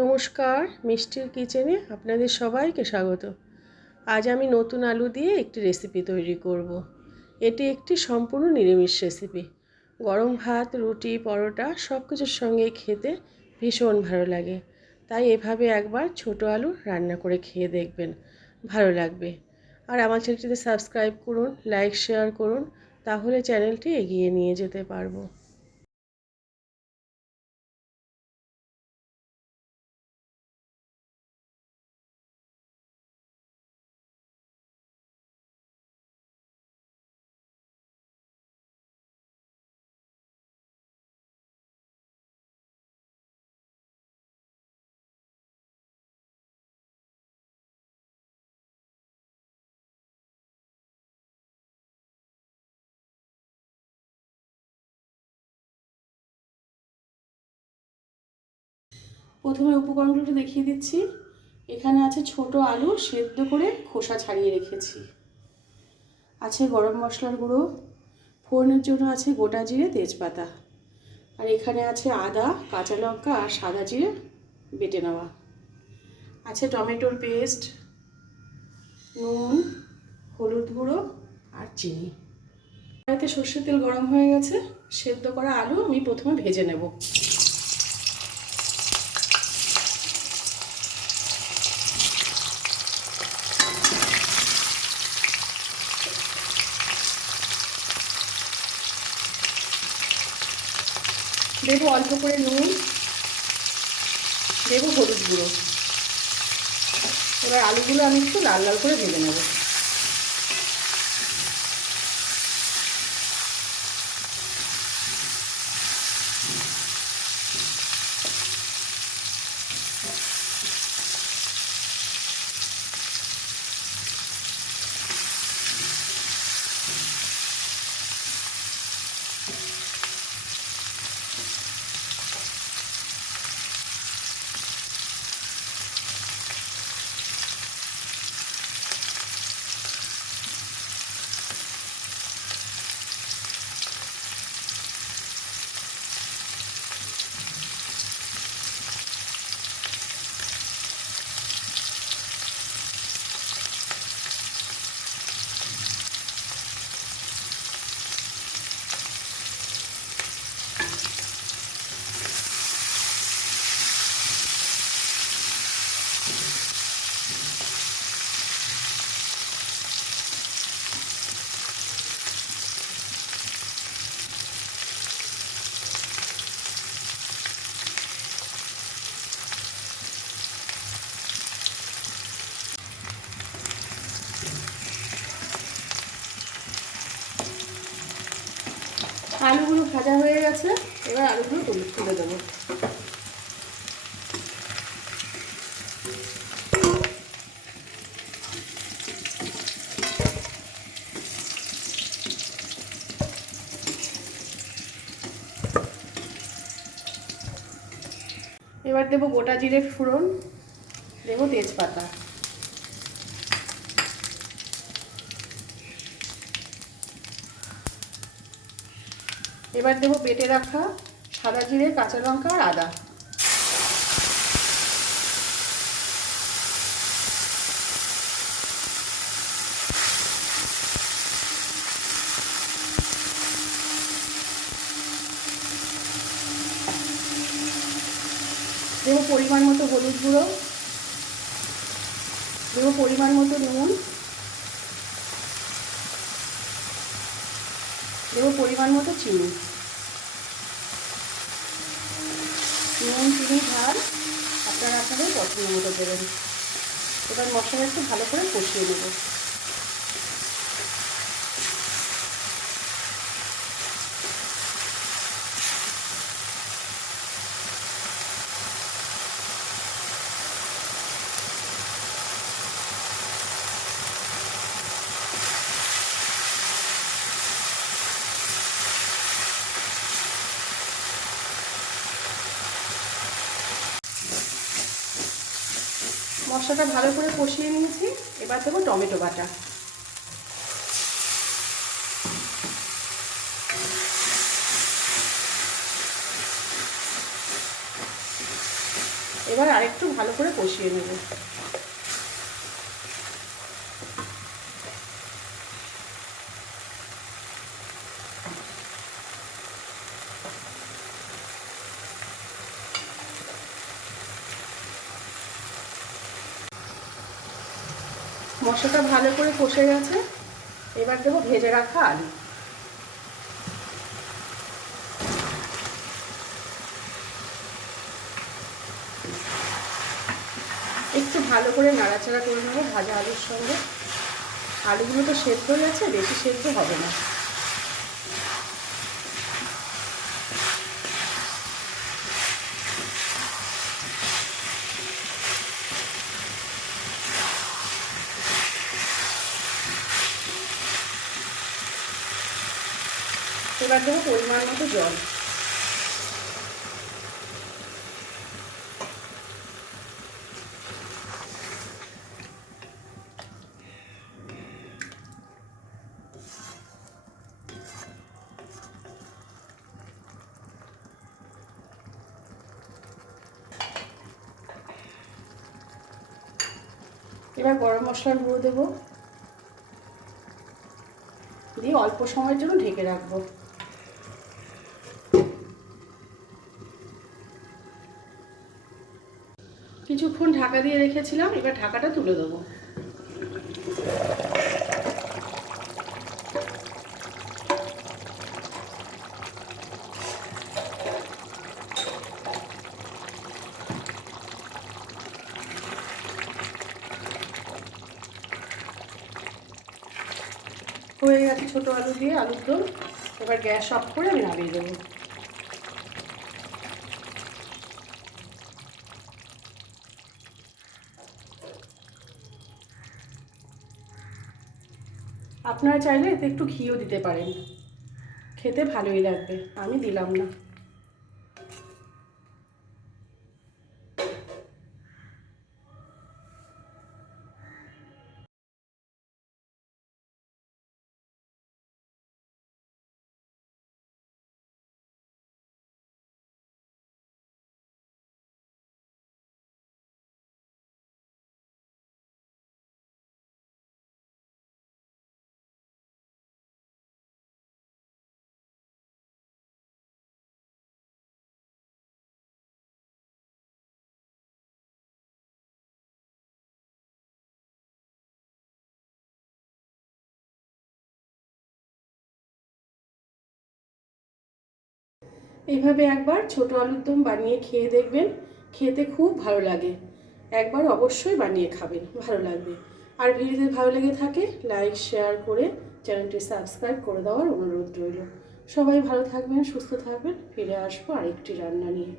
নমস্কার, মিষ্টির কিচেনে আপনাদের সবাইকে স্বাগত। আজ আমি নতুন আলু দিয়ে একটি রেসিপি তৈরি করব। এটি একটি সম্পূর্ণ নিরামিষ রেসিপি। গরম ভাত, রুটি, পরোটা সব কিছুর সঙ্গে খেতে ভীষণ ভালো লাগে। তাই এভাবে একবার ছোট আলু রান্না করে খেয়ে দেখবেন, ভালো লাগবে। আর আমার চ্যানেলটিতে সাবস্ক্রাইব করুন, লাইক শেয়ার করুন, তাহলে চ্যানেলটি এগিয়ে নিয়ে যেতে পারবো। প্রথমে উপকরণগুলো দেখিয়ে দিচ্ছি। এখানে আছে ছোট আলু সেদ্ধ করে খোসা ছাড়িয়ে রেখেছি, আছে গরম মশলার গুঁড়ো, ফোড়নের জন্য আছে গোটা জিরে, তেজপাতা, আর এখানে আছে আদা, কাঁচা লঙ্কা আর সাদা জিরে বেটে নেওয়া, আছে টমেটোর পেস্ট, নুন, হলুদ গুঁড়ো আর চিনি। কড়াইতে সর্ষের তেল গরম হয়ে গেছে। সেদ্ধ করা আলু আমি প্রথমে ভেজে নেব। দেবো অল্প করে নুন, দেবো হলুদ গুঁড়ো। এবার আলুগুলো আমি একটু লাল লাল করে ভেজে নেব। আলুগুলো ভাজা হয়ে গেছে, এবার আলুগুলো তুলে দেবো। এবার দেবো গোটা জিরে ফোড়ন, দেবো তেজপাতা, এবার দেবো বেটে রাখা সাদা জিরে, কাঁচা লঙ্কা আর আদা, দেবো পরিমাণ মতো হলুদ গুঁড়ো, দেবো পরিমাণ মতো নুন, দেবো পরিমাণ মতো চিনি। নুন, চিনি, ঝাল আপনারা আপনাদের পছন্দ মতো দেবেন। এবার মশলা একটু ভালো করে কষিয়ে নেব। মশলাটা ভালো করে কষিয়ে নিয়েছি, এবার দেবো টমেটো বাটা, এবার আরেকটু ভালো করে কষিয়ে নেব। মশলাটা ভালো করে কষে গেছে, এবার দেবো ভেজে রাখা আলু। একটু ভালো করে নাড়াচাড়া করে নেবো ভাজা আলুর সঙ্গে। আলুগুলো তো সেদ্ধ হয়ে গেছে, বেশি সেদ্ধ হবে না। এবার দেবো পরিমাণ মতো জল। এবার গরম মশলার গুঁড়ো দেবো, দিয়ে অল্প সময়ের জন্য ঢেকে রাখবো। কিছুক্ষণ ঢাকা দিয়ে রেখেছিলাম, এবার ঢাকাটা তুলে দেবো। হয়ে গেছে ছোটো আলু দিয়ে আলুর দম। এবার গ্যাস অফ করে আমি নামিয়ে দেবো। আপনারা চাইলে এতে একটু ঘিও দিতে পারেন, খেতে ভালোই লাগবে, আমি দিলাম না। এইভাবে একবার ছোটো আলুর দম বানিয়ে খেয়ে দেখবেন, খেতে খুব ভালো লাগে। একবার অবশ্যই বানিয়ে খাবেন, ভালো লাগবে। আর ভিডিওতে ভালো লেগে থাকে লাইক শেয়ার করে চ্যানেলটি সাবস্ক্রাইব করে দেওয়ার অনুরোধ রইল। সবাই ভালো থাকবেন, সুস্থ থাকবেন। ফিরে আসবো আরেকটি রান্না নিয়ে।